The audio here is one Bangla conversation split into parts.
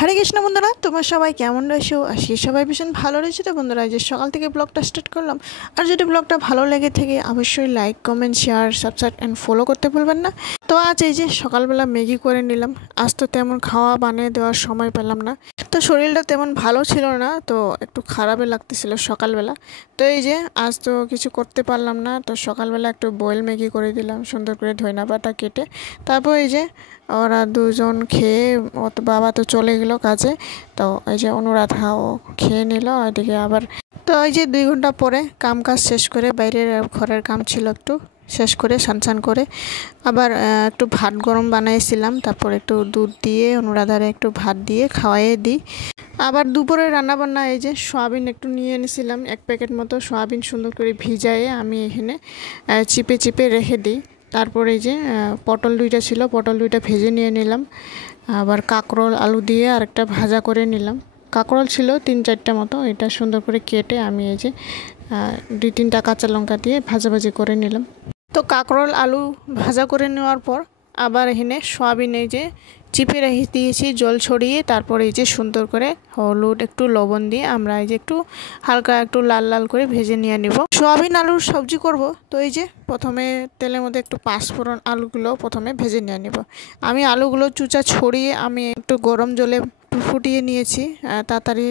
হরে কৃষ্ণ বন্ধুরা, তোমার সবাই কেমন রয়েছো? আজকে সবাই ভীষণ ভালো রয়েছে। তো বন্ধুরা, যে সকাল থেকে ব্লগটা স্টার্ট করলাম। আর যদি ব্লগটা ভালো লেগে থাকে অবশ্যই like, comment, share, subscribe and follow করতে ভুলবেন না। তো আজ এই যে সকালবেলা ম্যাগি করে নিলাম। আজ তো তেমন খাওয়া বানিয়ে দেওয়ার সময় পেলাম না, তো শরীরটা তেমন ভালো ছিল না, তো একটু খারাপই লাগতেছিল সকালবেলা। তো এই যে আজ তো কিছু করতে পারলাম না, তো সকালবেলা একটু বয়েল ম্যাগি করে দিলাম সুন্দর করে ধইনা পাতা কেটে। তারপর এই যে ওরা দুজন খেয়ে, ও তো বাবা তো চলে গেলো কাজে, তো এই যে অনুরাধাও খেয়ে নিল এদিকে আবার। তো এই যে 2 ঘন্টা পরে কাম কাজ শেষ করে বাইরের ঘরের কাম ছিল একটু শেষ করে স্নান করে আবার একটু ভাত গরম বানাইছিলাম, তারপর একটু দুধ দিয়ে অনুরাধারে একটু ভাত দিয়ে খাওয়াইয়ে দিই। আবার দুপুরে রান্নাবান্না এই যে সয়াবিন একটু নিয়ে এনেছিলাম, 1 প্যাকেট মতো সয়াবিন সুন্দর করে ভিজায়ে আমি এখানে চিপে চিপে রেখে দিই। তারপরে এই যে পটল 2টা ছিল, পটল 2টা ভেজে নিয়ে নিলাম। আবার কাঁকরোল আলু দিয়ে আরেকটা ভাজা করে নিলাম। কাঁকরোল ছিল 3-4টা মতো, এটা সুন্দর করে কেটে আমি এই যে 2-3টা কাঁচা লঙ্কা দিয়ে ভাজাভাজি করে নিলাম। তো কাঁকরোল আলু ভাজা করে নেওয়ার পর আবার এখানে সয়াবিন এই যে চিপে রেখে দিয়েছি জল ছড়িয়ে। তারপরে এই যে সুন্দর করে হলুদ একটু লবণ দিয়ে আমরা এই যে একটু হালকা একটু লাল লাল করে ভেজে নিয়ে নিব। সয়াবিন আলুর সবজি করব, তো এই যে প্রথমে তেলের মধ্যে একটু পাঁচফোড়ন আলুগুলো প্রথমে ভেজে নিয়ে নিব। আমি আলুগুলো চুচা ছড়িয়ে আমি একটু গরম জলে ফুটিয়ে নিয়েছি তাড়াতাড়ি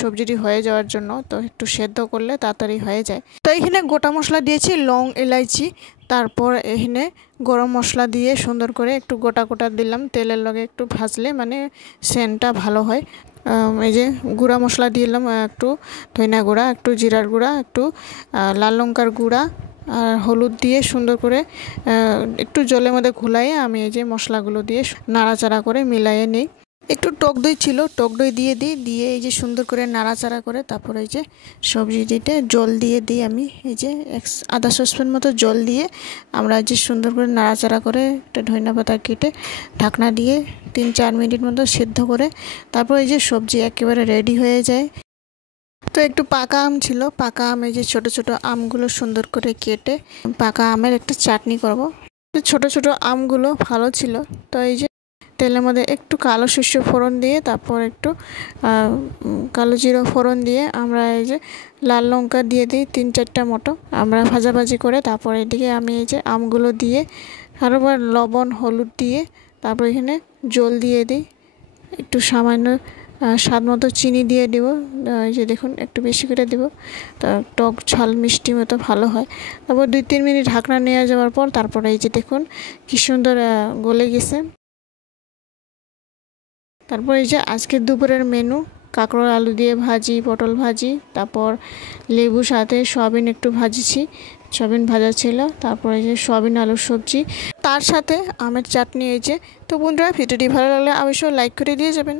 সবজিটি হয়ে যাওয়ার জন্য, তো একটু সেদ্ধ করলে তাড়াতাড়ি হয়ে যায়। তো এখানে গোটা মশলা দিয়েছি লং এলাইচি, তারপর এখানে গরম মশলা দিয়ে সুন্দর করে একটু গোটা গোটা দিলাম, তেলের লগে একটু ভাজলে মানে সেন্টটা ভালো হয়। এই যে গুঁড়া মশলা দিলাম, একটু ধনিয়া গুঁড়া, একটু জিরার গুঁড়া, একটু লাল লঙ্কার গুঁড়া আর হলুদ দিয়ে সুন্দর করে একটু জলের মধ্যে ঘুলাইয়ে আমি এই যে মশলাগুলো দিয়ে নাড়াচাড়া করে মিলাইয়ে নিই। একটু টক দই ছিল, টক দই দিয়ে দিই, দিয়ে এই যে সুন্দর করে নাড়াচাড়া করে তারপরে এই যে সবজিটিতে জল দিয়ে দিই। আমি এই যে আধা সসপ্যান মতো জল দিয়ে আমরা যে সুন্দর করে নাড়াচাড়া করে একটা ধনিয়া পাতা কেটে ঢাকনা দিয়ে 3-4 মিনিট মতো সিদ্ধ করে তারপর এই যে সবজি একেবারে রেডি হয়ে যায়। তো একটু পাকা আম ছিল, পাকা আম এই যে ছোট ছোট আমগুলো সুন্দর করে কেটে পাকা আমের একটা চাটনি করব। ছোট ছোট আমগুলো ভালো ছিল। তো এই যে তেলের মধ্যে একটু কালো সর্ষে ফোড়ন দিয়ে তারপর একটু কালো জিরা ফোড়ন দিয়ে আমরা এই যে লাল লঙ্কা দিয়ে দিই 3-4টা মতো, আমরা ভাজাভাজি করে তারপর এদিকে আমি এই যে আমগুলো দিয়ে আরবার লবণ হলুদ দিয়ে তারপর এখানে জল দিয়ে দিই, একটু সামান্য স্বাদ মতো চিনি দিয়ে দেব। এই যে দেখুন একটু বেশি করে দেব, তা টক ঝাল মিষ্টি মতো ভালো হয়। তারপর 2-3 মিনিট ঢাকনা নিয়ে যাওয়ার পর তারপরে এই যে দেখুন কি সুন্দর গলে গেছে। তারপর এই যে আজকের দুপুরের মেনু কাঁকরোল আলু দিয়ে ভাজি, পটল ভাজি, তারপর লেবু সাথে সয়াবিন একটু ভাজিছি, সয়াবিন ভাজা ছিল, তারপর এই যে সয়াবিন আলুর সবজি, তার সাথে আমের চাটনি এই যে। তো বন্ধুরা, ভিডিওটি ভালো লাগলে অবশ্যই লাইক করে দিয়ে যাবেন।